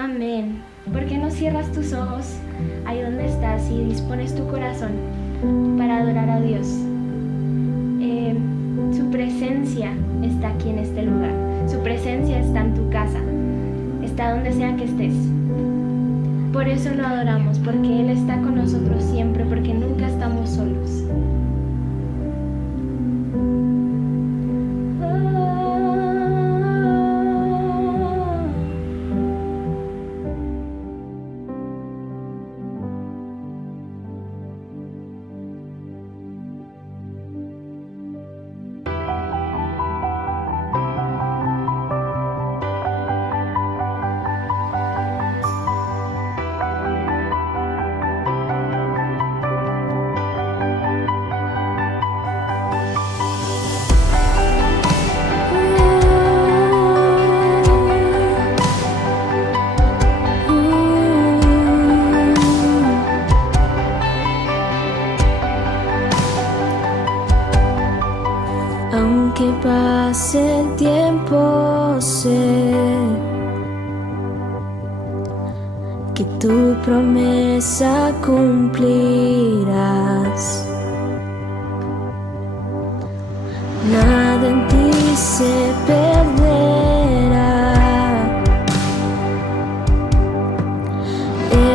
Amén. ¿Por qué no cierras tus ojos ahí donde estás y dispones tu corazón para adorar a Dios? Su presencia está aquí en este lugar. Su presencia está en tu casa. Está donde sea que estés. Por eso lo adoramos, porque Él está con nosotros siempre, porque nunca estamos solos. Aunque pase el tiempo, sé que tu promesa cumplirás. Nada en ti se perderá.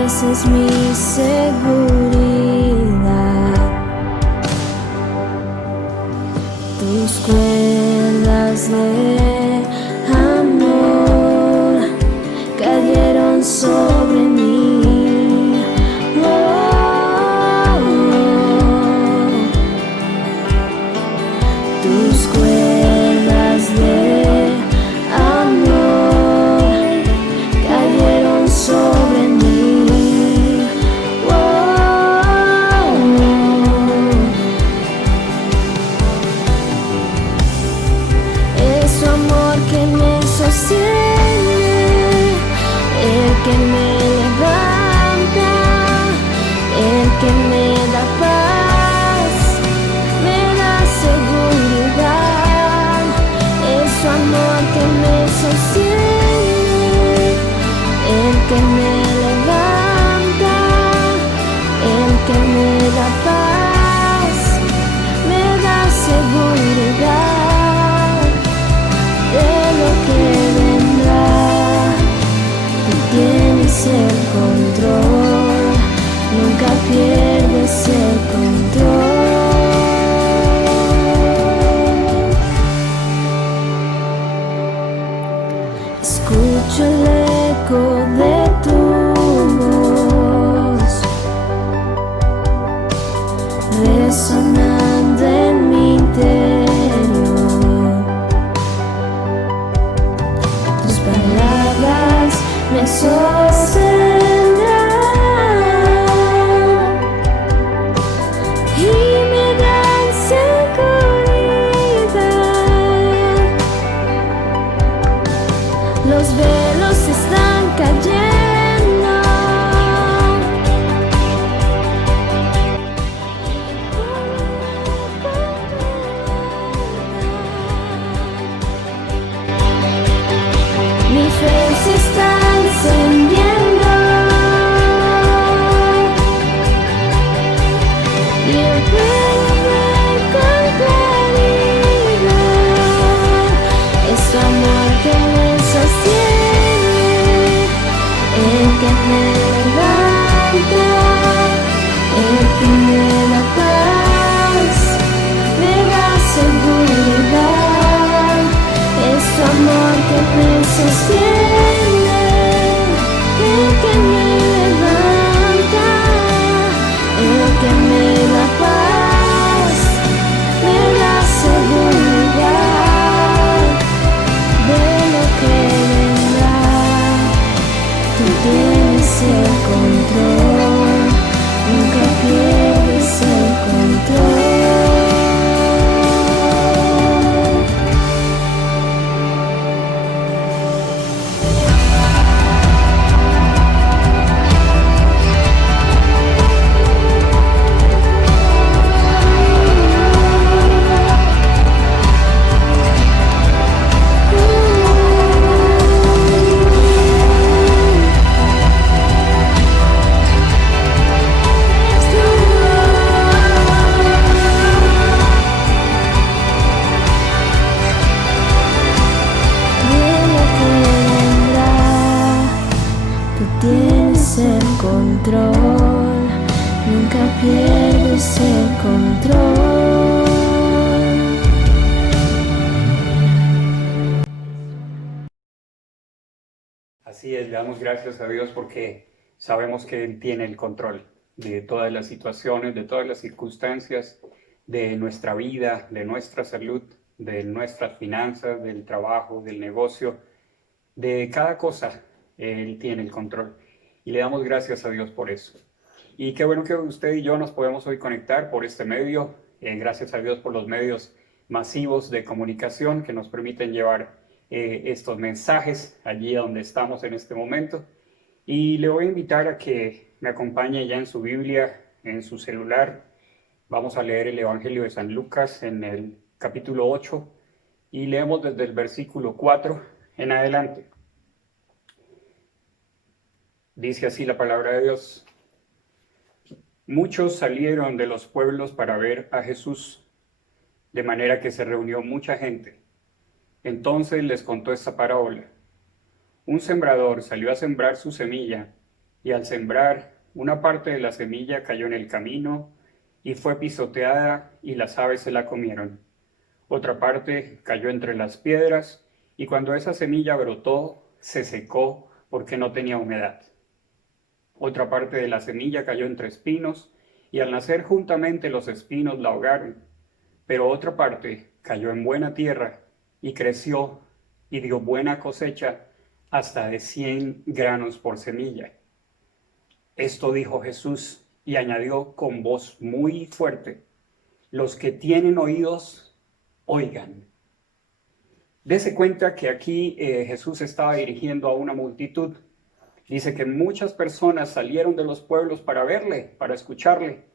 Esa es mi seguridad. Tus cuerdas de amor cayeron sobre mí. Oh, tus cuerdas de amor cayeron sobre mí. El que me levanta, el que me da paz, me da seguridad. Es su amor que me sostiene, el que me levanta, el que me da paz, me da seguridad de lo que vendrá. Tienes el control, nunca pierdes el control. Escucho el eco de tu voz resonando en mi interior. Tus palabras me sostendrán y me dan seguridad. Los velos están cayendo. Mi fe se está encendiendo y el puedo ver con claridad. Es tu amor que me sostiene, el que me levanta, el que me da paz, me da seguridad. Es tu amor que me sostiene, el que me levanta, el que me da paz, me da seguridad de lo que vendrá. Tú tienes el control, nunca pierdes el control. tienes el control, nunca pierdes el control. Así es, le damos gracias a Dios porque sabemos que Él tiene el control de todas las situaciones, de todas las circunstancias, de nuestra vida, de nuestra salud, de nuestras finanzas, del trabajo, del negocio, de cada cosa. Él tiene el control y le damos gracias a Dios por eso. Y qué bueno que usted y yo nos podemos hoy conectar por este medio. Gracias a Dios por los medios masivos de comunicación que nos permiten llevar estos mensajes allí donde estamos en este momento. Y le voy a invitar a que me acompañe ya en su Biblia, en su celular. Vamos a leer el Evangelio de San Lucas en el capítulo 8 y leemos desde el versículo 4 en adelante. Dice así la palabra de Dios. Muchos salieron de los pueblos para ver a Jesús, de manera que se reunió mucha gente. Entonces les contó esta parábola. Un sembrador salió a sembrar su semilla, y al sembrar, una parte de la semilla cayó en el camino, y fue pisoteada, y las aves se la comieron. Otra parte cayó entre las piedras, y cuando esa semilla brotó, se secó porque no tenía humedad. Otra parte de la semilla cayó entre espinos, y al nacer juntamente los espinos la ahogaron. Pero otra parte cayó en buena tierra, y creció, y dio buena cosecha, hasta de 100 granos por semilla. Esto dijo Jesús, y añadió con voz muy fuerte: los que tienen oídos, oigan. Dese cuenta que aquí Jesús estaba dirigiendo a una multitud. Dice que muchas personas salieron de los pueblos para verle, para escucharle.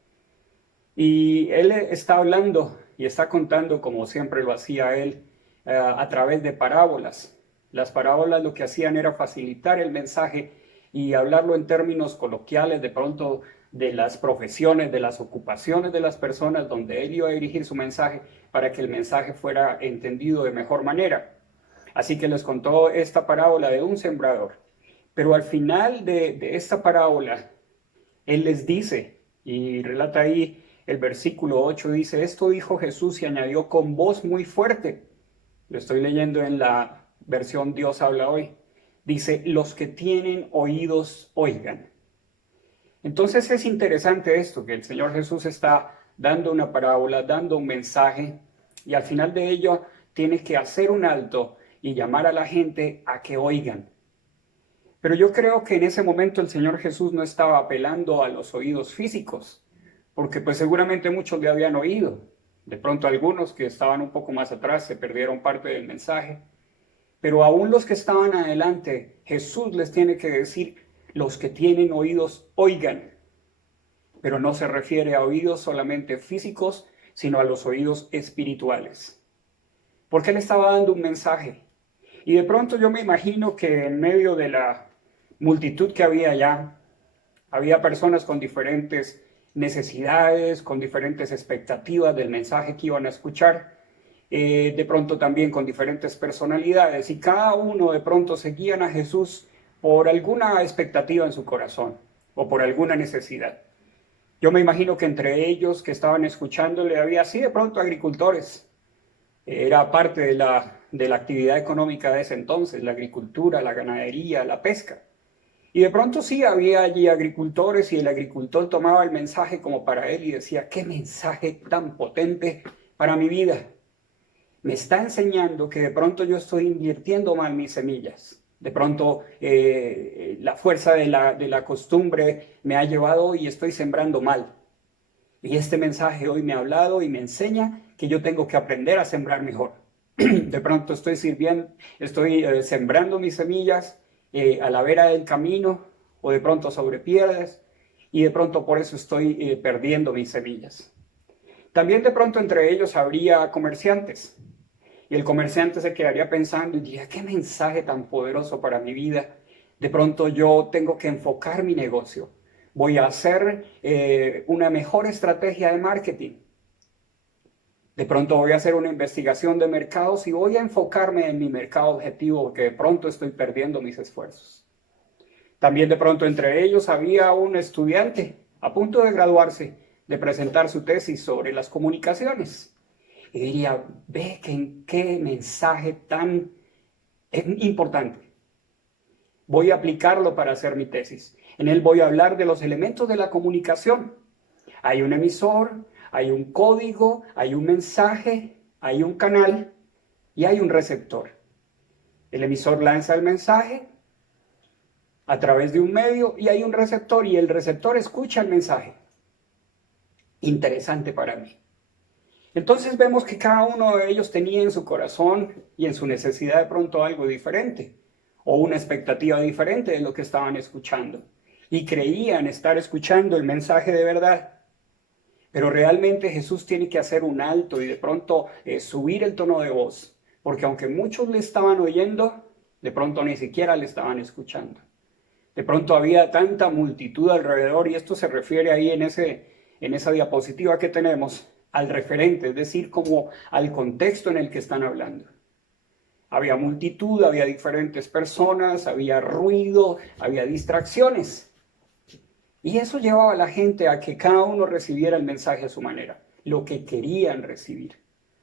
Y él está hablando y está contando, como siempre lo hacía él, a través de parábolas. Las parábolas lo que hacían era facilitar el mensaje y hablarlo en términos coloquiales, de pronto de las profesiones, de las ocupaciones de las personas, donde él iba a dirigir su mensaje para que el mensaje fuera entendido de mejor manera. Así que les contó esta parábola de un sembrador. Pero al final de esta parábola, él les dice, y relata ahí el versículo 8, dice: esto dijo Jesús y añadió con voz muy fuerte. Lo estoy leyendo en la versión Dios habla hoy. Dice: los que tienen oídos, oigan. Entonces es interesante esto, que el Señor Jesús está dando una parábola, dando un mensaje, y al final de ello tiene que hacer un alto y llamar a la gente a que oigan. Pero yo creo que en ese momento el Señor Jesús no estaba apelando a los oídos físicos, porque pues seguramente muchos le habían oído. De pronto algunos que estaban un poco más atrás se perdieron parte del mensaje. Pero aún los que estaban adelante, Jesús les tiene que decir: los que tienen oídos, oigan. Pero no se refiere a oídos solamente físicos, sino a los oídos espirituales. Porque Él estaba dando un mensaje. Y de pronto yo me imagino que en medio de la multitud que había allá, había personas con diferentes necesidades, con diferentes expectativas del mensaje que iban a escuchar, de pronto también con diferentes personalidades, y cada uno de pronto seguían a Jesús por alguna expectativa en su corazón o por alguna necesidad. Yo me imagino que entre ellos que estaban escuchándole había así de pronto agricultores. Era parte de la actividad económica de ese entonces, la agricultura, la ganadería, la pesca. Y de pronto sí había allí agricultores, y el agricultor tomaba el mensaje como para él y decía: qué mensaje tan potente para mi vida. Me está enseñando que de pronto yo estoy invirtiendo mal mis semillas. De pronto la fuerza de la costumbre me ha llevado y estoy sembrando mal. Y este mensaje hoy me ha hablado y me enseña que yo tengo que aprender a sembrar mejor. De pronto estoy sembrando mis semillas a la vera del camino, o de pronto sobre piedras, y de pronto por eso estoy perdiendo mis semillas. También de pronto entre ellos habría comerciantes, y el comerciante se quedaría pensando y diría: qué mensaje tan poderoso para mi vida. De pronto yo tengo que enfocar mi negocio, voy a hacer una mejor estrategia de marketing. De pronto voy a hacer una investigación de mercados y voy a enfocarme en mi mercado objetivo, porque de pronto estoy perdiendo mis esfuerzos. También de pronto entre ellos había un estudiante a punto de graduarse, de presentar su tesis sobre las comunicaciones. Y diría, ve qué mensaje tan importante. Voy a aplicarlo para hacer mi tesis. En él voy a hablar de los elementos de la comunicación. Hay un emisor, hay un código, hay un mensaje, hay un canal y hay un receptor. El emisor lanza el mensaje a través de un medio y hay un receptor y el receptor escucha el mensaje. Interesante para mí. Entonces vemos que cada uno de ellos tenía en su corazón y en su necesidad de pronto algo diferente o una expectativa diferente de lo que estaban escuchando y creían estar escuchando el mensaje de verdad. Pero realmente Jesús tiene que hacer un alto y de pronto subir el tono de voz, porque aunque muchos le estaban oyendo, de pronto ni siquiera le estaban escuchando. De pronto había tanta multitud alrededor y esto se refiere ahí en esa diapositiva que tenemos al referente, es decir, como al contexto en el que están hablando. Había multitud, había diferentes personas, había ruido, había distracciones. Y eso llevaba a la gente a que cada uno recibiera el mensaje a su manera, lo que querían recibir,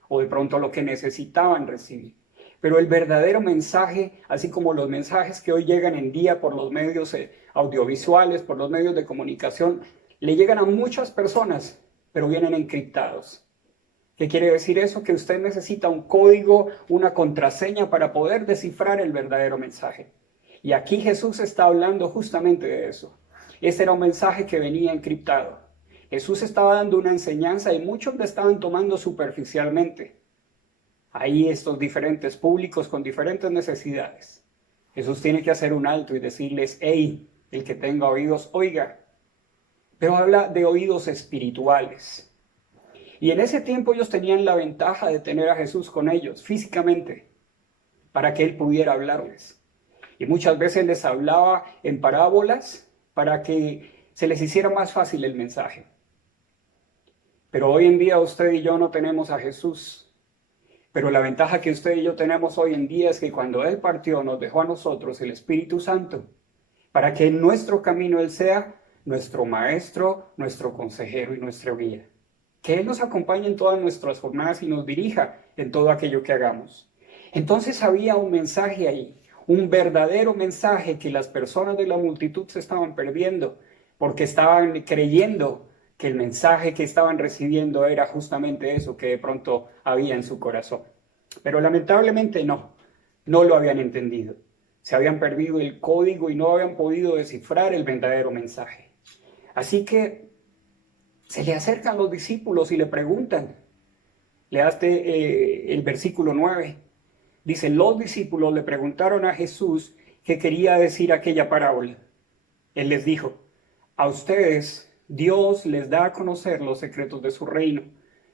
o de pronto lo que necesitaban recibir. Pero el verdadero mensaje, así como los mensajes que hoy llegan en día por los medios audiovisuales, por los medios de comunicación, le llegan a muchas personas, pero vienen encriptados. ¿Qué quiere decir eso? Que usted necesita un código, una contraseña para poder descifrar el verdadero mensaje. Y aquí Jesús está hablando justamente de eso. Ese era un mensaje que venía encriptado. Jesús estaba dando una enseñanza y muchos le estaban tomando superficialmente. Ahí estos diferentes públicos con diferentes necesidades. Jesús tiene que hacer un alto y decirles, hey, el que tenga oídos, oiga. Pero habla de oídos espirituales. Y en ese tiempo ellos tenían la ventaja de tener a Jesús con ellos físicamente, para que Él pudiera hablarles. Y muchas veces les hablaba en parábolas para que se les hiciera más fácil el mensaje. Pero hoy en día usted y yo no tenemos a Jesús. Pero la ventaja que usted y yo tenemos hoy en día es que cuando Él partió nos dejó a nosotros el Espíritu Santo, para que en nuestro camino Él sea nuestro maestro, nuestro consejero y nuestro guía. Que Él nos acompañe en todas nuestras jornadas y nos dirija en todo aquello que hagamos. Entonces había un mensaje ahí, un verdadero mensaje que las personas de la multitud se estaban perdiendo, porque estaban creyendo que el mensaje que estaban recibiendo era justamente eso que de pronto había en su corazón. Pero lamentablemente no lo habían entendido. Se habían perdido el código y no habían podido descifrar el verdadero mensaje. Así que se le acercan los discípulos y le preguntan. Leaste el versículo 9. Dice, los discípulos le preguntaron a Jesús qué quería decir aquella parábola. Él les dijo, a ustedes Dios les da a conocer los secretos de su reino,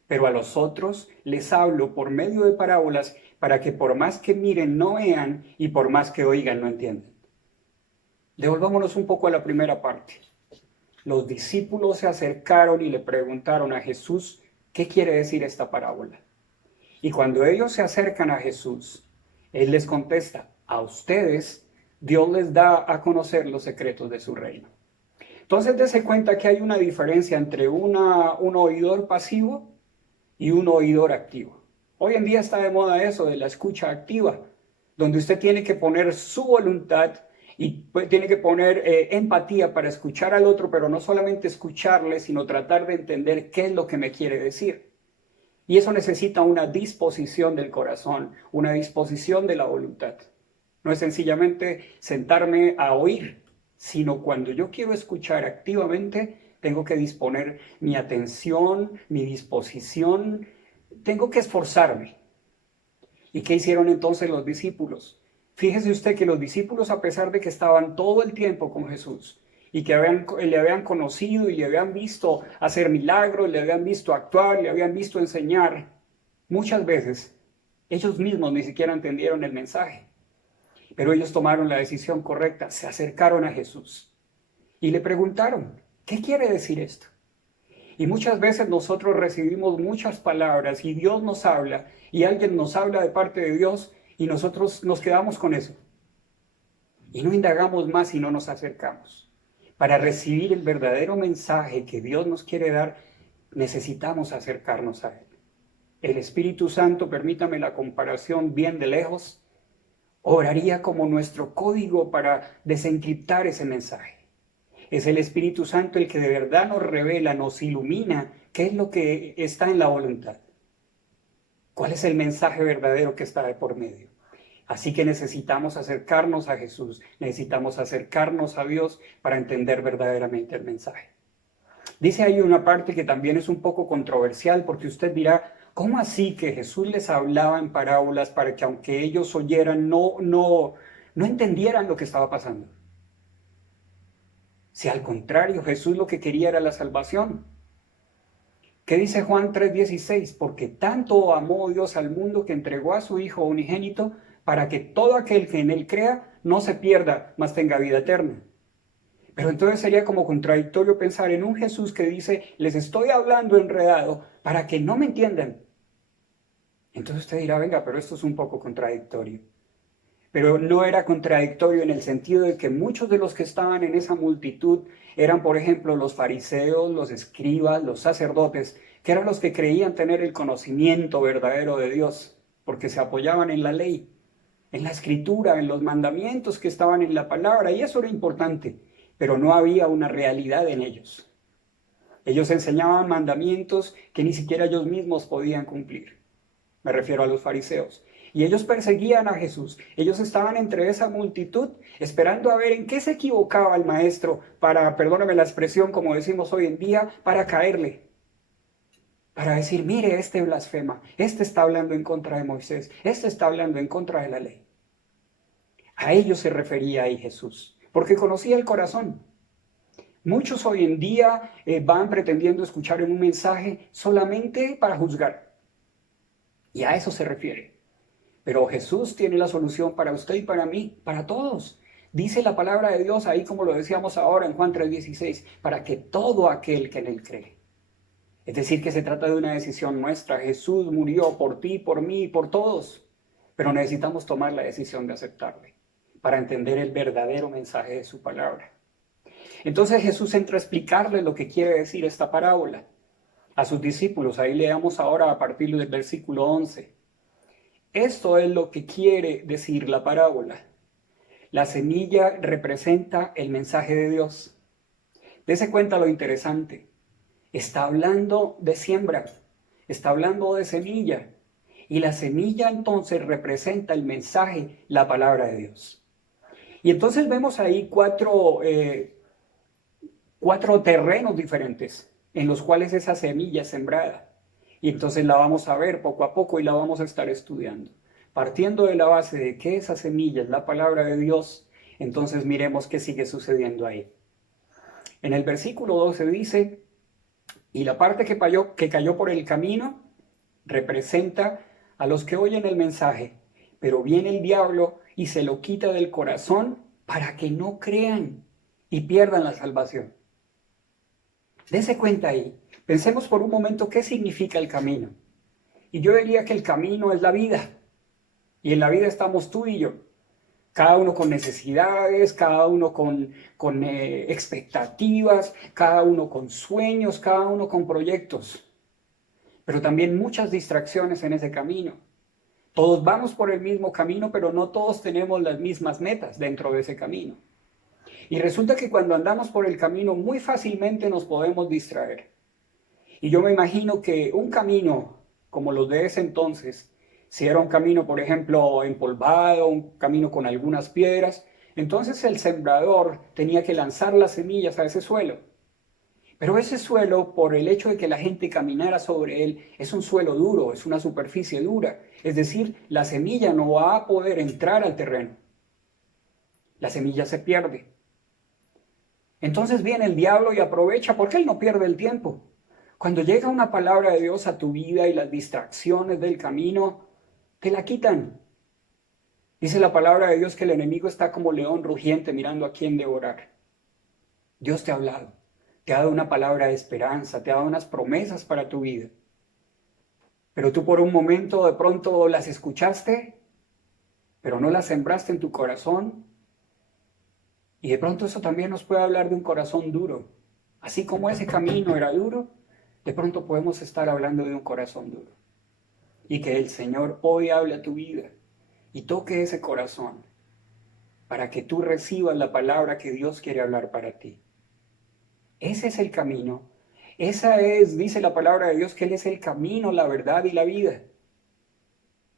pero a los otros les hablo por medio de parábolas para que por más que miren no vean y por más que oigan no entiendan. Devolvámonos un poco a la primera parte. Los discípulos se acercaron y le preguntaron a Jesús qué quiere decir esta parábola. Y cuando ellos se acercan a Jesús, Él les contesta, a ustedes Dios les da a conocer los secretos de su reino. Entonces dése cuenta que hay una diferencia entre un oidor pasivo y un oidor activo. Hoy en día está de moda eso de la escucha activa, donde usted tiene que poner su voluntad y tiene que poner empatía para escuchar al otro, pero no solamente escucharle, sino tratar de entender qué es lo que me quiere decir. Y eso necesita una disposición del corazón, una disposición de la voluntad. No es sencillamente sentarme a oír, sino cuando yo quiero escuchar activamente, tengo que disponer mi atención, mi disposición, tengo que esforzarme. ¿Y qué hicieron entonces los discípulos? Fíjese usted que los discípulos, a pesar de que estaban todo el tiempo con Jesús y que le habían conocido y le habían visto hacer milagros, le habían visto actuar, le habían visto enseñar, muchas veces ellos mismos ni siquiera entendieron el mensaje. Pero ellos tomaron la decisión correcta, se acercaron a Jesús y le preguntaron, ¿qué quiere decir esto? Y muchas veces nosotros recibimos muchas palabras y Dios nos habla y alguien nos habla de parte de Dios y nosotros nos quedamos con eso. y no indagamos más y no nos acercamos. Para recibir el verdadero mensaje que Dios nos quiere dar, necesitamos acercarnos a Él. El Espíritu Santo, permítame la comparación bien de lejos, oraría como nuestro código para desencriptar ese mensaje. Es el Espíritu Santo el que de verdad nos revela, nos ilumina qué es lo que está en la voluntad. ¿Cuál es el mensaje verdadero que está de por medio? Así que necesitamos acercarnos a Jesús, necesitamos acercarnos a Dios para entender verdaderamente el mensaje. Dice ahí una parte que también es un poco controversial, porque usted dirá, ¿cómo así que Jesús les hablaba en parábolas para que aunque ellos oyeran, no entendieran lo que estaba pasando? Si al contrario, Jesús lo que quería era la salvación. ¿Qué dice Juan 3:16? Porque tanto amó Dios al mundo que entregó a su Hijo unigénito para que todo aquel que en Él crea no se pierda, mas tenga vida eterna. Pero entonces sería como contradictorio pensar en un Jesús que dice, les estoy hablando enredado para que no me entiendan. Entonces usted dirá, venga, pero esto es un poco contradictorio. Pero no era contradictorio en el sentido de que muchos de los que estaban en esa multitud eran, por ejemplo, los fariseos, los escribas, los sacerdotes, que eran los que creían tener el conocimiento verdadero de Dios, porque se apoyaban en la ley, en la escritura, en los mandamientos que estaban en la palabra, y eso era importante, pero no había una realidad en ellos. Ellos enseñaban mandamientos que ni siquiera ellos mismos podían cumplir. Me refiero a los fariseos. Y ellos perseguían a Jesús. Ellos estaban entre esa multitud esperando a ver en qué se equivocaba el maestro para, perdóname la expresión como decimos hoy en día, para caerle. Para decir, mire, este blasfema, este está hablando en contra de Moisés, este está hablando en contra de la ley. A ellos se refería ahí Jesús, porque conocía el corazón. Muchos hoy en día van pretendiendo escuchar un mensaje solamente para juzgar. Y a eso se refiere. Pero Jesús tiene la solución para usted y para mí, para todos. Dice la palabra de Dios ahí, como lo decíamos ahora en Juan 3:16, para que todo aquel que en Él cree. Es decir, que se trata de una decisión nuestra. Jesús murió por ti, por mí y por todos. Pero necesitamos tomar la decisión de aceptarle para entender el verdadero mensaje de su palabra. Entonces Jesús entra a explicarle lo que quiere decir esta parábola a sus discípulos. Ahí leamos ahora a partir del versículo 11. Esto es lo que quiere decir la parábola. La semilla representa el mensaje de Dios. Dese cuenta lo interesante. Está hablando de siembra, está hablando de semilla. Y la semilla entonces representa el mensaje, la palabra de Dios. Y entonces vemos ahí cuatro terrenos diferentes en los cuales esa semilla es sembrada. Y entonces la vamos a ver poco a poco y la vamos a estar estudiando. Partiendo de la base de que esa semilla es la palabra de Dios, entonces miremos qué sigue sucediendo ahí. En el versículo 12 dice, y la parte que cayó por el camino representa a los que oyen el mensaje, pero viene el diablo y se lo quita del corazón para que no crean y pierdan la salvación. Dese cuenta ahí. Pensemos por un momento qué significa el camino. Y yo diría que el camino es la vida. Y en la vida estamos tú y yo. Cada uno con necesidades, cada uno con expectativas, cada uno con sueños, cada uno con proyectos. Pero también muchas distracciones en ese camino. Todos vamos por el mismo camino, pero no todos tenemos las mismas metas dentro de ese camino. Y resulta que cuando andamos por el camino muy fácilmente nos podemos distraer. Y yo me imagino que un camino como los de ese entonces, si era un camino, por ejemplo, empolvado, un camino con algunas piedras, entonces el sembrador tenía que lanzar las semillas a ese suelo. Pero ese suelo, por el hecho de que la gente caminara sobre él, es un suelo duro, es una superficie dura. Es decir, la semilla no va a poder entrar al terreno. La semilla se pierde. Entonces viene el diablo y aprovecha, porque él no pierde el tiempo. Cuando llega una palabra de Dios a tu vida y las distracciones del camino te la quitan. Dice la palabra de Dios que el enemigo está como león rugiente mirando a quién devorar. Dios te ha hablado, te ha dado una palabra de esperanza, te ha dado unas promesas para tu vida. Pero tú por un momento de pronto las escuchaste, pero no las sembraste en tu corazón Y de pronto eso también nos puede hablar de un corazón duro. Así como ese camino era duro, de pronto podemos estar hablando de un corazón duro. Y que el Señor hoy hable a tu vida y toque ese corazón para que tú recibas la palabra que Dios quiere hablar para ti. Ese es el camino. Esa es, dice la palabra de Dios, que Él es el camino, la verdad y la vida.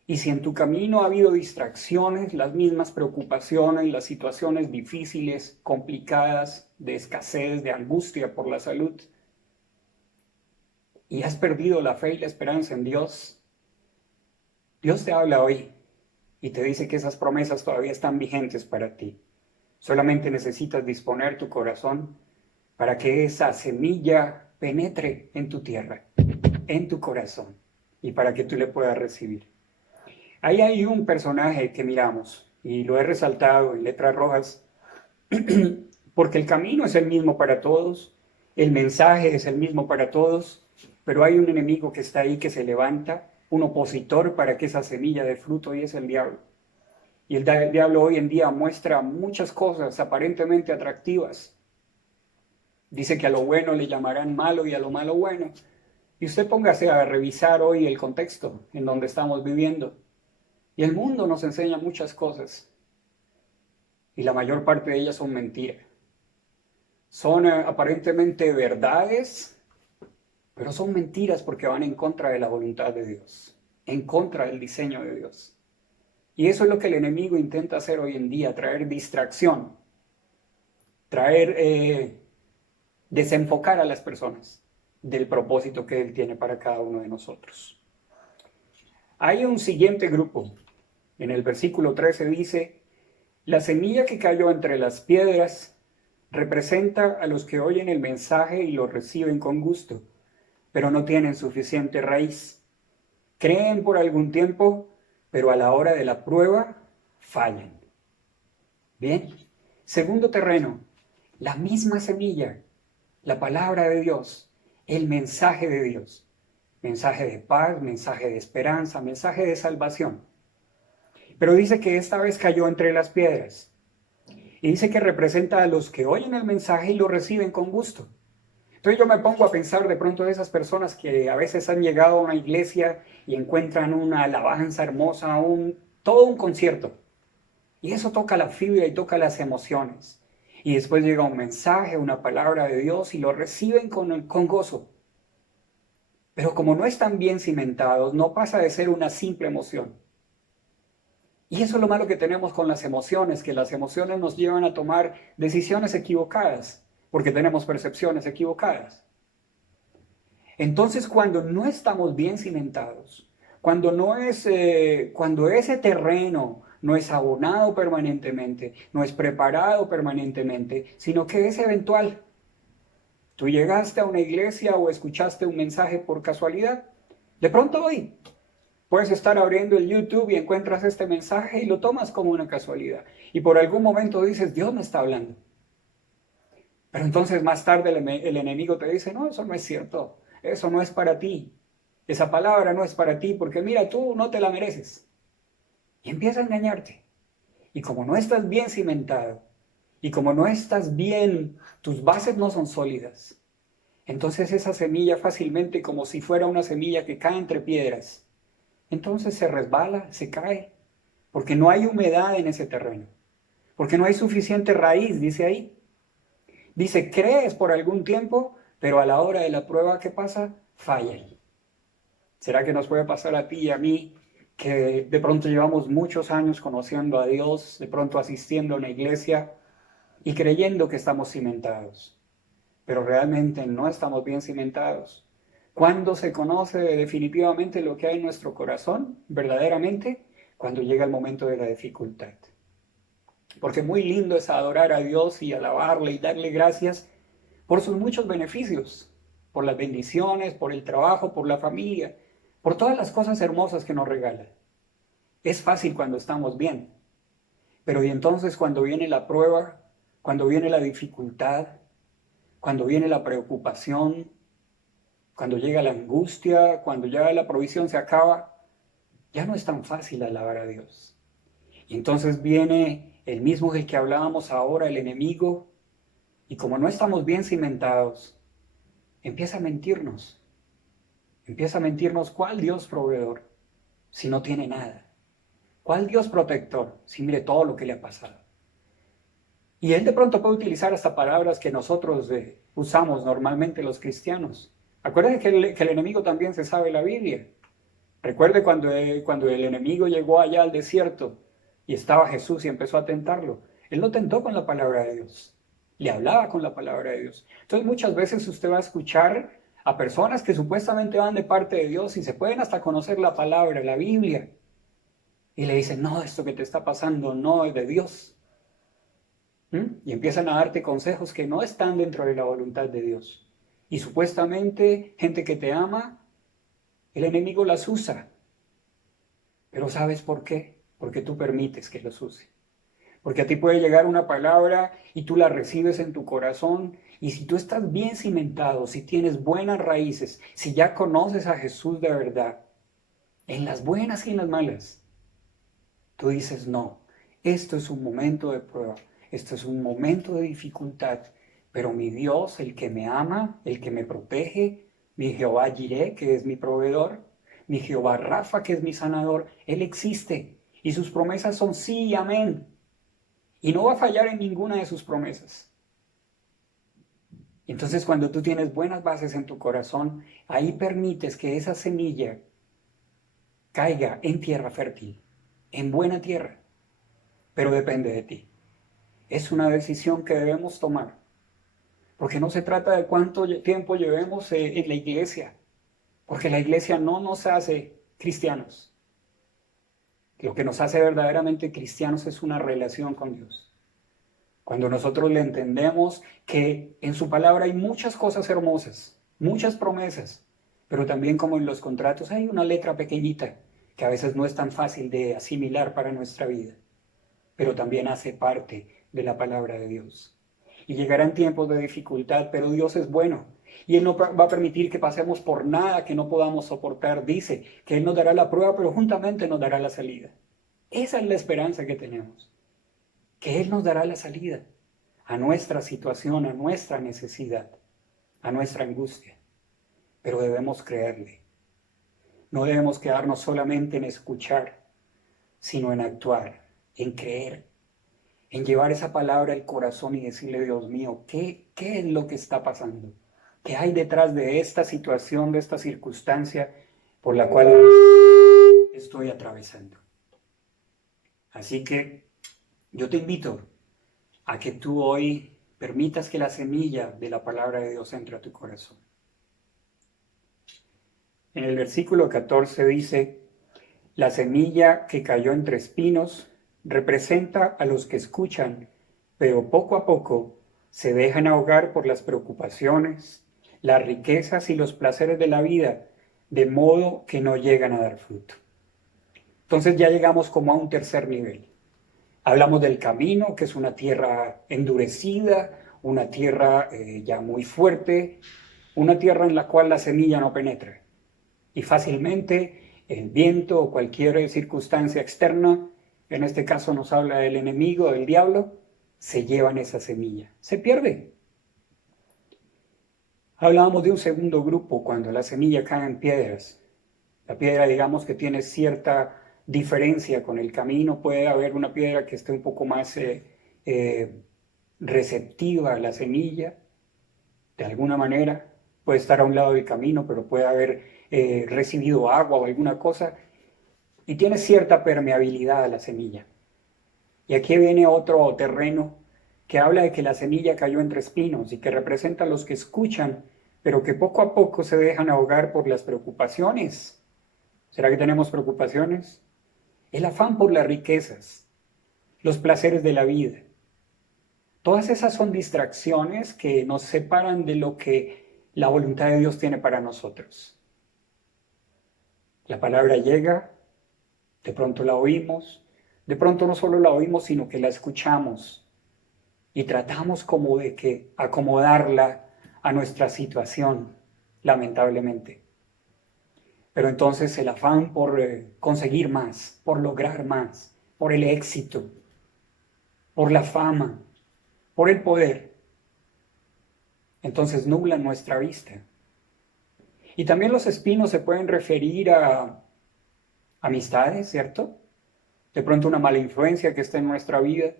Y si en tu camino ha habido distracciones, las mismas preocupaciones, las situaciones difíciles, complicadas, de escasez, de angustia por la salud, y has perdido la fe y la esperanza en Dios, Dios te habla hoy y te dice que esas promesas todavía están vigentes para ti. Solamente necesitas disponer tu corazón para que esa semilla penetre en tu tierra, en tu corazón, y para que tú le puedas recibir. Ahí hay un personaje que miramos, y lo he resaltado en letras rojas, porque el camino es el mismo para todos, el mensaje es el mismo para todos, pero hay un enemigo que está ahí, que se levanta, un opositor para que esa semilla dé fruto, y es el diablo. Y el diablo hoy en día muestra muchas cosas aparentemente atractivas. Dice que a lo bueno le llamarán malo y a lo malo bueno. Y usted póngase a revisar hoy el contexto en donde estamos viviendo. Y el mundo nos enseña muchas cosas. Y la mayor parte de ellas son mentiras. Son aparentemente verdades, pero son mentiras porque van en contra de la voluntad de Dios, en contra del diseño de Dios. Y eso es lo que el enemigo intenta hacer hoy en día, traer distracción, desenfocar a las personas del propósito que Él tiene para cada uno de nosotros. Hay un siguiente grupo. En el versículo 13 dice: la semilla que cayó entre las piedras representa a los que oyen el mensaje y lo reciben con gusto, pero no tienen suficiente raíz. Creen por algún tiempo, pero a la hora de la prueba fallan. Bien, segundo terreno, la misma semilla, la palabra de Dios, el mensaje de Dios, mensaje de paz, mensaje de esperanza, mensaje de salvación. Pero dice que esta vez cayó entre las piedras. Y dice que representa a los que oyen el mensaje y lo reciben con gusto. Entonces yo me pongo a pensar de pronto de esas personas que a veces han llegado a una iglesia y encuentran una alabanza hermosa, todo un concierto. Y eso toca la fibra y toca las emociones. Y después llega un mensaje, una palabra de Dios y lo reciben con gozo. Pero como no están bien cimentados, no pasa de ser una simple emoción. Y eso es lo malo que tenemos con las emociones, que las emociones nos llevan a tomar decisiones equivocadas, porque tenemos percepciones equivocadas. Entonces, cuando no estamos bien cimentados, cuando ese terreno no es abonado permanentemente, no es preparado permanentemente, sino que es eventual. Tú llegaste a una iglesia o escuchaste un mensaje por casualidad, de pronto hoy puedes estar abriendo el YouTube y encuentras este mensaje y lo tomas como una casualidad. Y por algún momento dices, Dios me está hablando. Pero entonces más tarde el enemigo te dice, no, eso no es cierto, eso no es para ti, esa palabra no es para ti, porque mira, tú no te la mereces. Y empieza a engañarte. Y como no estás bien cimentado, y como no estás bien, tus bases no son sólidas, entonces esa semilla fácilmente, como si fuera una semilla que cae entre piedras, entonces se resbala, se cae, porque no hay humedad en ese terreno, porque no hay suficiente raíz, dice ahí. Dice, crees por algún tiempo, pero a la hora de la prueba, ¿qué pasa? Falla. ¿Será que nos puede pasar a ti y a mí, que de pronto llevamos muchos años conociendo a Dios, de pronto asistiendo a una iglesia y creyendo que estamos cimentados, pero realmente no estamos bien cimentados? ¿Cuándo se conoce definitivamente lo que hay en nuestro corazón, verdaderamente? Cuando llega el momento de la dificultad. Porque muy lindo es adorar a Dios y alabarle y darle gracias por sus muchos beneficios, por las bendiciones, por el trabajo, por la familia, por todas las cosas hermosas que nos regala. Es fácil cuando estamos bien, pero y entonces cuando viene la prueba, cuando viene la dificultad, cuando viene la preocupación, cuando llega la angustia, cuando ya la provisión se acaba, ya no es tan fácil alabar a Dios. Y entonces viene el mismo del que hablábamos ahora, el enemigo, y como no estamos bien cimentados, empieza a mentirnos. Empieza a mentirnos cuál Dios proveedor si no tiene nada. ¿Cuál Dios protector si mire todo lo que le ha pasado? Y él de pronto puede utilizar hasta palabras que nosotros usamos normalmente los cristianos. Acuérdense que el enemigo también se sabe la Biblia. Recuerde cuando el enemigo llegó allá al desierto y estaba Jesús y empezó a tentarlo. Él no tentó con la palabra de Dios, le hablaba con la palabra de Dios. Entonces muchas veces usted va a escuchar a personas que supuestamente van de parte de Dios y se pueden hasta conocer la palabra, la Biblia, y le dicen, no, esto que te está pasando no es de Dios. Y empiezan a darte consejos que no están dentro de la voluntad de Dios. Y supuestamente gente que te ama, el enemigo las usa. Pero ¿sabes por qué? Porque tú permites que los use. Porque a ti puede llegar una palabra y tú la recibes en tu corazón. Y si tú estás bien cimentado, si tienes buenas raíces, si ya conoces a Jesús de verdad, en las buenas y en las malas, tú dices, no, esto es un momento de prueba, esto es un momento de dificultad, pero mi Dios, el que me ama, el que me protege, mi Jehová Jireh, que es mi proveedor, mi Jehová Rafa, que es mi sanador, Él existe y sus promesas son sí y amén. Y no va a fallar en ninguna de sus promesas. Entonces cuando tú tienes buenas bases en tu corazón, ahí permites que esa semilla caiga en tierra fértil, en buena tierra, pero depende de ti. Es una decisión que debemos tomar, porque no se trata de cuánto tiempo llevemos en la iglesia, porque la iglesia no nos hace cristianos. Lo que nos hace verdaderamente cristianos es una relación con Dios. Cuando nosotros le entendemos que en su palabra hay muchas cosas hermosas, muchas promesas, pero también como en los contratos hay una letra pequeñita que a veces no es tan fácil de asimilar para nuestra vida, pero también hace parte de la palabra de Dios. Y llegarán tiempos de dificultad, pero Dios es bueno. Y Él no va a permitir que pasemos por nada que no podamos soportar. Dice que Él nos dará la prueba, pero juntamente nos dará la salida. Esa es la esperanza que tenemos. Que Él nos dará la salida a nuestra situación, a nuestra necesidad, a nuestra angustia. Pero debemos creerle. No debemos quedarnos solamente en escuchar, sino en actuar, en creer, en llevar esa palabra al corazón y decirle, Dios mío, ¿qué es lo que está pasando? ¿Qué hay detrás de esta situación, de esta circunstancia por la cual estoy atravesando? Así que yo te invito a que tú hoy permitas que la semilla de la palabra de Dios entre a tu corazón. En el versículo 14 dice, la semilla que cayó entre espinos representa a los que escuchan, pero poco a poco se dejan ahogar por las preocupaciones, las riquezas y los placeres de la vida, de modo que no llegan a dar fruto. Entonces ya llegamos como a un tercer nivel. Hablamos del camino, que es una tierra endurecida, una tierra ya muy fuerte, una tierra en la cual la semilla no penetra. Y fácilmente el viento o cualquier circunstancia externa, en este caso nos habla del enemigo, del diablo, se llevan esa semilla, se pierde. Hablábamos de un segundo grupo cuando la semilla cae en piedras. La piedra, digamos que tiene cierta diferencia con el camino, puede haber una piedra que esté un poco más receptiva a la semilla, de alguna manera, puede estar a un lado del camino, pero puede haber recibido agua o alguna cosa, y tiene cierta permeabilidad a la semilla. Y aquí viene otro terreno que habla de que la semilla cayó entre espinos y que representa a los que escuchan, pero que poco a poco se dejan ahogar por las preocupaciones. ¿Será que tenemos preocupaciones? El afán por las riquezas, los placeres de la vida. Todas esas son distracciones que nos separan de lo que la voluntad de Dios tiene para nosotros. La palabra llega, de pronto la oímos, de pronto no solo la oímos, sino que la escuchamos y tratamos como de que acomodarla a nuestra situación, lamentablemente. Pero entonces el afán por conseguir más, por lograr más, por el éxito, por la fama, por el poder, entonces nublan nuestra vista. Y también los espinos se pueden referir a amistades, ¿cierto? De pronto una mala influencia que está en nuestra vida.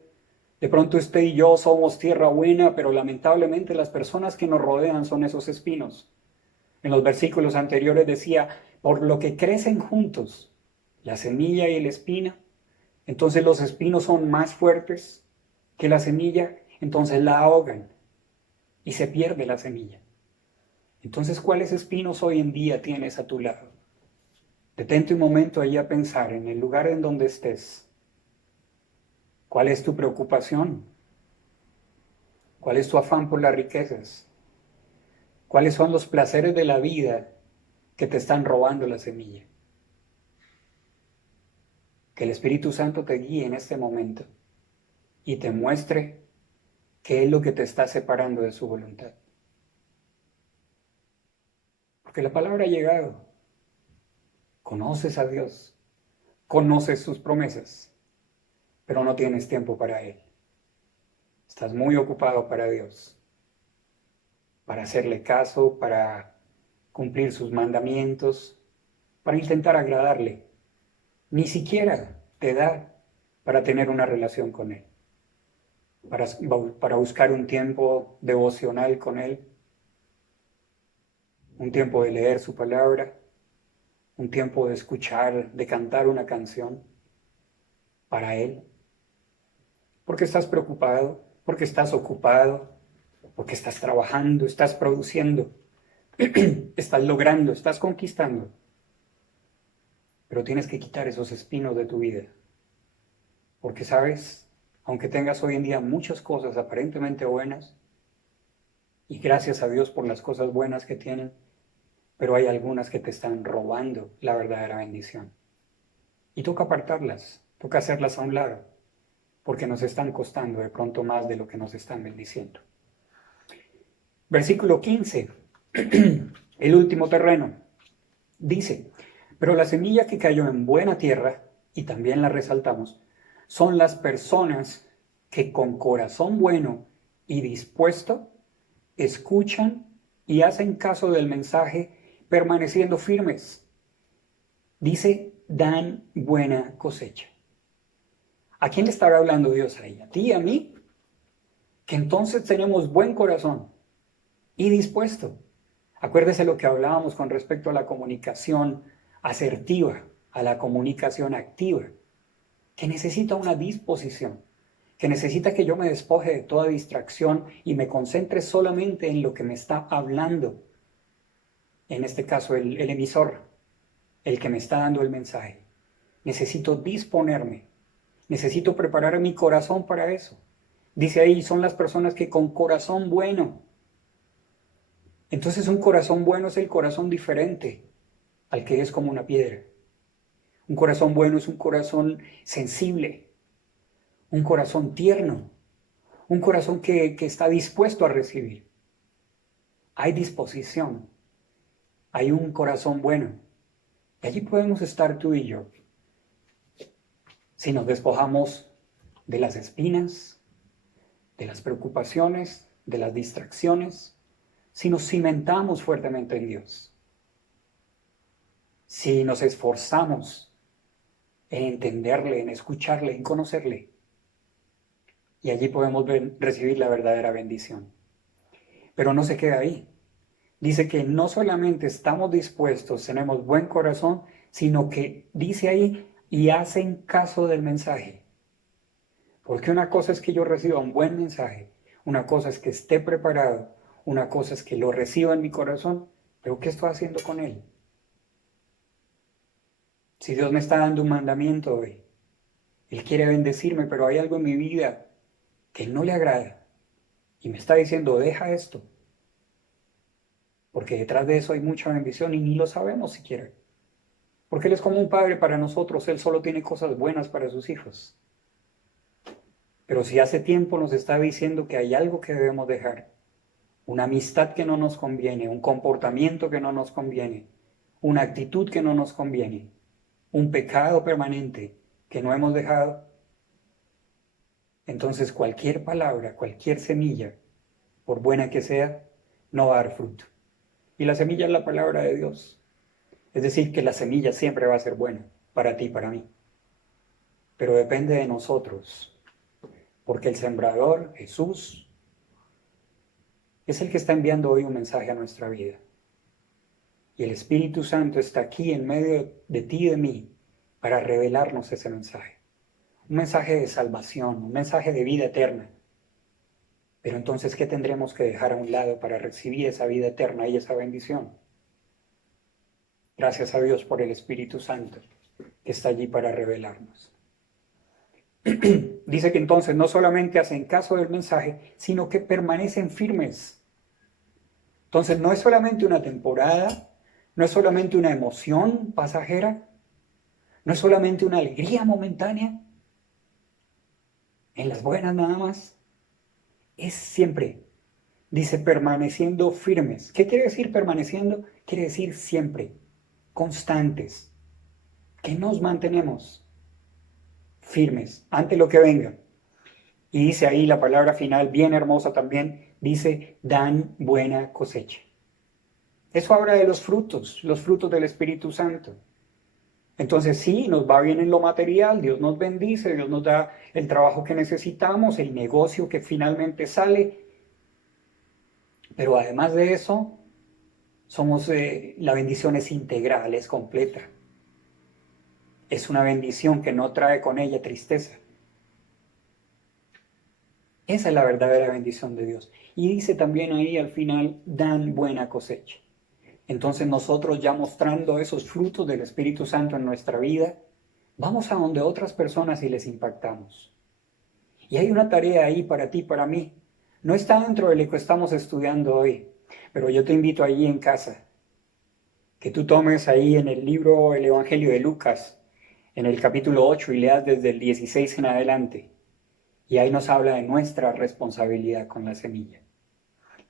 De pronto usted y yo somos tierra buena, pero lamentablemente las personas que nos rodean son esos espinos. En los versículos anteriores decía, por lo que crecen juntos, la semilla y la espina, entonces los espinos son más fuertes que la semilla, entonces la ahogan y se pierde la semilla. Entonces, ¿cuáles espinos hoy en día tienes a tu lado? Detente un momento ahí a pensar en el lugar en donde estés. ¿Cuál es tu preocupación? ¿Cuál es tu afán por las riquezas? ¿Cuáles son los placeres de la vida que te están robando la semilla? Que el Espíritu Santo te guíe en este momento y te muestre qué es lo que te está separando de su voluntad. Porque la palabra ha llegado. Conoces a Dios, conoces sus promesas, pero no tienes tiempo para Él. Estás muy ocupado para Dios, para hacerle caso, para cumplir sus mandamientos, para intentar agradarle. Ni siquiera te da para tener una relación con Él, para buscar un tiempo devocional con Él, un tiempo de leer su palabra, un tiempo de escuchar, de cantar una canción para Él. Porque estás preocupado, porque estás ocupado, porque estás trabajando, estás produciendo, estás logrando, estás conquistando. Pero tienes que quitar esos espinos de tu vida. Porque sabes, aunque tengas hoy en día muchas cosas aparentemente buenas, y gracias a Dios por las cosas buenas que tienen, pero hay algunas que te están robando la verdadera bendición. Y toca apartarlas, toca hacerlas a un lado, porque nos están costando de pronto más de lo que nos están bendiciendo. Versículo 15, el último terreno, dice, pero la semilla que cayó en buena tierra, y también la resaltamos, son las personas que con corazón bueno y dispuesto escuchan y hacen caso del mensaje, permaneciendo firmes. Dice, dan buena cosecha. ¿A quién le estará hablando Dios ahí? ¿A ti y a mí? Que entonces tenemos buen corazón y dispuesto. Acuérdese lo que hablábamos con respecto a la comunicación asertiva, a la comunicación activa, que necesita una disposición, que necesita que yo me despoje de toda distracción y me concentre solamente en lo que me está hablando. En este caso, el emisor, el que me está dando el mensaje. Necesito disponerme, necesito preparar mi corazón para eso. Dice ahí, son las personas que con corazón bueno. Entonces un corazón bueno es el corazón diferente al que es como una piedra. Un corazón bueno es un corazón sensible, un corazón tierno, un corazón que está dispuesto a recibir. Hay disposición, hay un corazón bueno. Y allí podemos estar tú y yo. Si nos despojamos de las espinas, de las preocupaciones, de las distracciones, si nos cimentamos fuertemente en Dios, si nos esforzamos en entenderle, en escucharle, en conocerle, y allí podemos recibir la verdadera bendición. Pero no se queda ahí. Dice que no solamente estamos dispuestos, tenemos buen corazón, sino que dice ahí, y hacen caso del mensaje. Porque una cosa es que yo reciba un buen mensaje, una cosa es que esté preparado, una cosa es que lo reciba en mi corazón, pero ¿qué estoy haciendo con él? Si Dios me está dando un mandamiento hoy, Él quiere bendecirme, pero hay algo en mi vida que no le agrada y me está diciendo, deja esto, porque detrás de eso hay mucha bendición y ni lo sabemos siquiera. Porque Él es como un padre para nosotros, Él solo tiene cosas buenas para sus hijos. Pero si hace tiempo nos está diciendo que hay algo que debemos dejar, una amistad que no nos conviene, un comportamiento que no nos conviene, una actitud que no nos conviene, un pecado permanente que no hemos dejado, entonces cualquier palabra, cualquier semilla, por buena que sea, no va a dar fruto. Y la semilla es la palabra de Dios. Es decir, que la semilla siempre va a ser buena para ti y para mí. Pero depende de nosotros, porque el sembrador, Jesús, es el que está enviando hoy un mensaje a nuestra vida. Y el Espíritu Santo está aquí en medio de ti y de mí para revelarnos ese mensaje. Un mensaje de salvación, un mensaje de vida eterna. Pero entonces, ¿qué tendremos que dejar a un lado para recibir esa vida eterna y esa bendición? Gracias a Dios por el Espíritu Santo que está allí para revelarnos. Dice que entonces no solamente hacen caso del mensaje, sino que permanecen firmes. Entonces no es solamente una temporada, no es solamente una emoción pasajera, no es solamente una alegría momentánea, en las buenas nada más, es siempre. Dice permaneciendo firmes. ¿Qué quiere decir permaneciendo? Quiere decir siempre, constantes, que nos mantenemos firmes ante lo que venga. Y dice ahí la palabra final, bien hermosa también, dice, dan buena cosecha. Eso habla de los frutos del Espíritu Santo. Entonces sí, nos va bien en lo material, Dios nos bendice, Dios nos da el trabajo que necesitamos, el negocio que finalmente sale. Pero además de eso, la bendición es integral, es completa. Es una bendición que no trae con ella tristeza. Esa es la verdadera bendición de Dios. Y dice también ahí al final, dan buena cosecha. Entonces nosotros ya mostrando esos frutos del Espíritu Santo en nuestra vida, vamos a donde otras personas y les impactamos. Y hay una tarea ahí para ti, para mí. No está dentro de lo que estamos estudiando hoy, pero yo te invito ahí en casa, que tú tomes ahí en el libro, el Evangelio de Lucas, en el capítulo 8 y leas desde el 16 en adelante. Y ahí nos habla de nuestra responsabilidad con la semilla,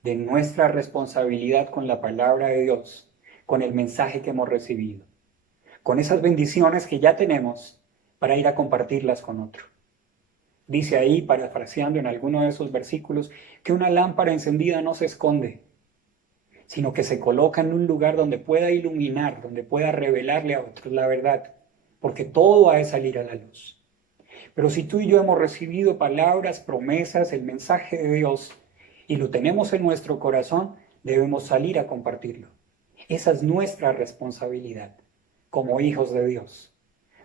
de nuestra responsabilidad con la palabra de Dios, con el mensaje que hemos recibido, con esas bendiciones que ya tenemos para ir a compartirlas con otro. Dice ahí, parafraseando en alguno de esos versículos, que una lámpara encendida no se esconde, sino que se coloca en un lugar donde pueda iluminar, donde pueda revelarle a otros la verdad, porque todo ha de salir a la luz. Pero si tú y yo hemos recibido palabras, promesas, el mensaje de Dios, y lo tenemos en nuestro corazón, debemos salir a compartirlo. Esa es nuestra responsabilidad como hijos de Dios,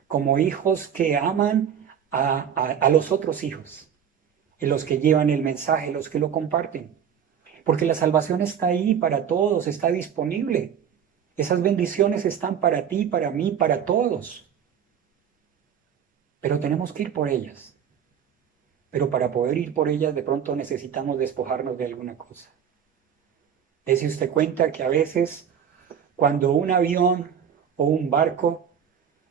como hijos que aman a los otros hijos, los que llevan el mensaje, los que lo comparten. Porque la salvación está ahí para todos, está disponible. Esas bendiciones están para ti, para mí, para todos. Pero tenemos que ir por ellas. Pero para poder ir por ellas, de pronto necesitamos despojarnos de alguna cosa. Dese usted cuenta que a veces, cuando un avión o un barco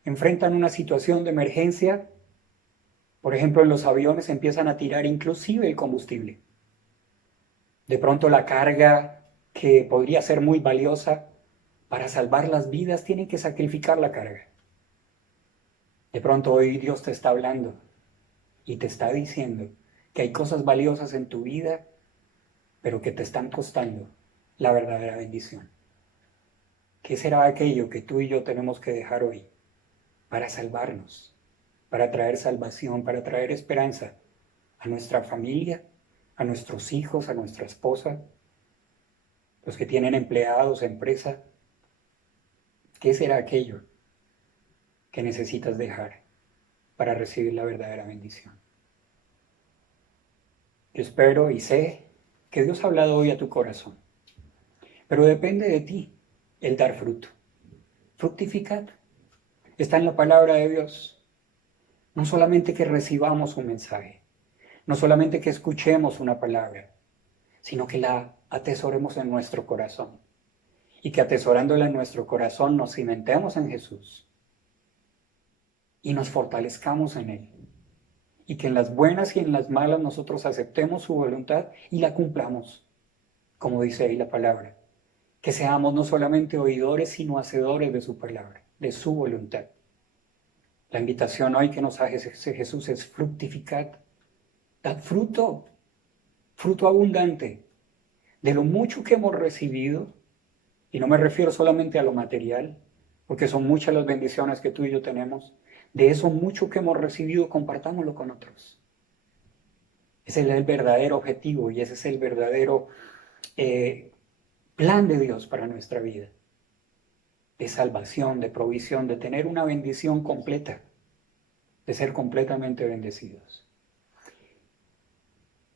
enfrentan una situación de emergencia, por ejemplo, en los aviones empiezan a tirar inclusive el combustible. De pronto la carga que podría ser muy valiosa, para salvar las vidas tienen que sacrificar la carga. De pronto hoy Dios te está hablando y te está diciendo que hay cosas valiosas en tu vida, pero que te están costando la verdadera bendición. ¿Qué será aquello que tú y yo tenemos que dejar hoy para salvarnos, para traer salvación, para traer esperanza a nuestra familia, a nuestros hijos, a nuestra esposa, los que tienen empleados, empresa? ¿Qué será aquello que necesitas dejar para recibir la verdadera bendición? Yo espero y sé que Dios ha hablado hoy a tu corazón, pero depende de ti el dar fruto. Fructificad. Está en la palabra de Dios. No solamente que recibamos un mensaje, no solamente que escuchemos una palabra, sino que la atesoremos en nuestro corazón. Y que atesorándola en nuestro corazón nos cimentemos en Jesús y nos fortalezcamos en Él. Y que en las buenas y en las malas nosotros aceptemos su voluntad y la cumplamos, como dice ahí la palabra. Que seamos no solamente oidores, sino hacedores de su palabra, de su voluntad. La invitación hoy que nos hace Jesús es fructificad. Dad fruto, fruto abundante, de lo mucho que hemos recibido, y no me refiero solamente a lo material, porque son muchas las bendiciones que tú y yo tenemos. De eso mucho que hemos recibido, compartámoslo con otros. Ese es el verdadero objetivo y ese es el verdadero plan de Dios para nuestra vida. De salvación, de provisión, de tener una bendición completa, de ser completamente bendecidos.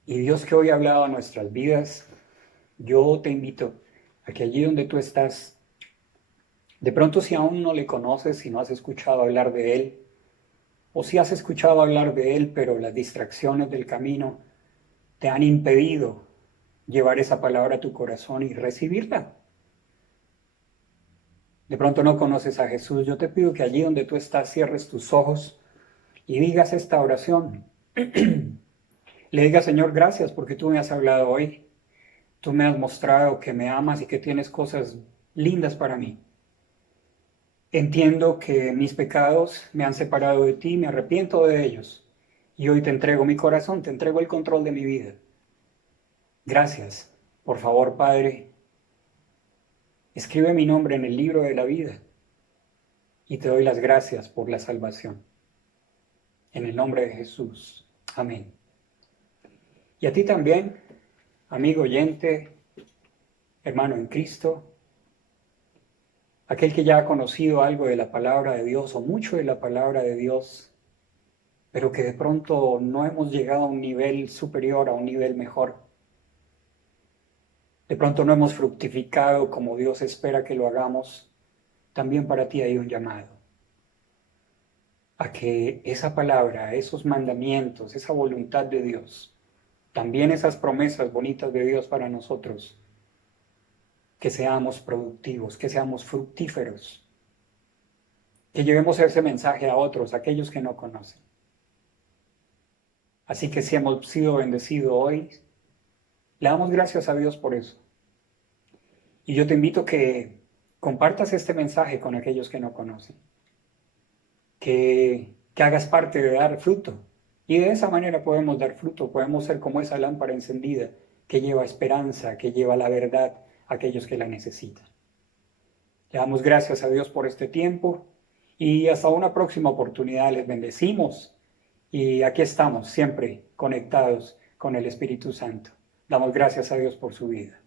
Y Dios que hoy ha hablado a nuestras vidas, yo te invito a que allí donde tú estás, de pronto si aún no le conoces, si no has escuchado hablar de Él, o si has escuchado hablar de Él, pero las distracciones del camino te han impedido llevar esa palabra a tu corazón y recibirla. De pronto no conoces a Jesús, yo te pido que allí donde tú estás cierres tus ojos y digas esta oración. Le digas, Señor, gracias porque tú me has hablado hoy. Tú me has mostrado que me amas y que tienes cosas lindas para mí. Entiendo que mis pecados me han separado de ti, me arrepiento de ellos. Y hoy te entrego mi corazón, te entrego el control de mi vida. Gracias. Por favor, Padre, escribe mi nombre en el libro de la vida. Y te doy las gracias por la salvación. En el nombre de Jesús. Amén. Y a ti también, amigo oyente, hermano en Cristo, aquel que ya ha conocido algo de la palabra de Dios o mucho de la palabra de Dios, pero que de pronto no hemos llegado a un nivel superior, a un nivel mejor. De pronto no hemos fructificado como Dios espera que lo hagamos. También para ti hay un llamado a que esa palabra, esos mandamientos, esa voluntad de Dios, también esas promesas bonitas de Dios para nosotros, que seamos productivos, que seamos fructíferos, que llevemos ese mensaje a otros, a aquellos que no conocen. Así que si hemos sido bendecidos hoy, le damos gracias a Dios por eso. Y yo te invito a que compartas este mensaje con aquellos que no conocen, que hagas parte de dar fruto. Y de esa manera podemos dar fruto, podemos ser como esa lámpara encendida que lleva esperanza, que lleva la verdad a aquellos que la necesitan. Le damos gracias a Dios por este tiempo y hasta una próxima oportunidad. Les bendecimos y aquí estamos siempre conectados con el Espíritu Santo. Damos gracias a Dios por su vida.